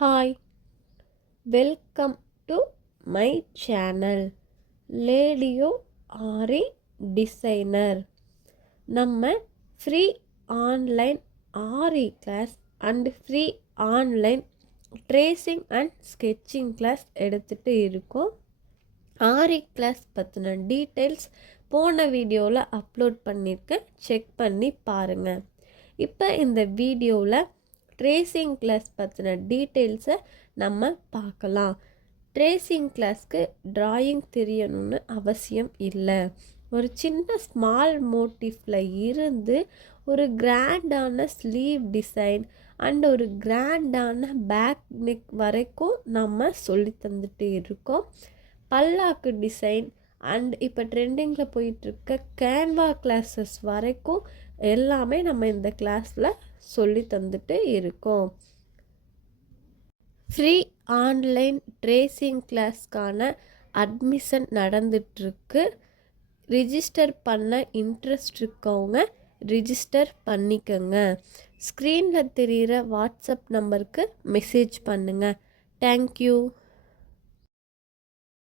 Hi, welcome to my channel லேடியோ aari designer. நம்ம free online aari class and free online tracing and sketching class எடுத்துகிட்டு இருக்கோம். ஆரி class பற்றின details போன வீடியோவில் அப்லோட் பண்ணியிருக்கேன், செக் பண்ணி பாருங்கள். இப்போ இந்த வீடியோவில் ட்ரேசிங் கிளாஸ் பற்றின டீட்டெயில்ஸை நம்ம பார்க்கலாம். ட்ரேசிங் கிளாஸ்க்கு ட்ராயிங் தெரியணும்னு அவசியம் இல்லை. ஒரு சின்ன ஸ்மால் மோட்டிஃபில் இருந்து ஒரு கிராண்டான ஸ்லீவ் டிசைன் அண்ட் ஒரு கிராண்டான பேக் நெக் வரைக்கும் நம்ம சொல்லி தந்துட்டு இருக்கோம். பல்லாக்கு டிசைன் அண்ட் இப்போ ட்ரெண்டிங்கில் போயிட்டுருக்க கேன்வா கிளாஸஸ் வரைக்கும் எல்லாமே நம்ம இந்த கிளாஸில் சொல்லி தந்துட்டு இருக்கோம். ஃப்ரீ ஆன்லைன் ட்ரேசிங் கிளாஸ்க்கான அட்மிஷன் நடந்துட்டுருக்கு. ரிஜிஸ்டர் பண்ண இன்ட்ரெஸ்ட் இருக்கவங்க ரிஜிஸ்டர் பண்ணிக்கோங்க. ஸ்க்ரீனில் தெரிகிற வாட்ஸ்அப் நம்பருக்கு மெசேஜ் பண்ணுங்கள். தேங்க்யூ.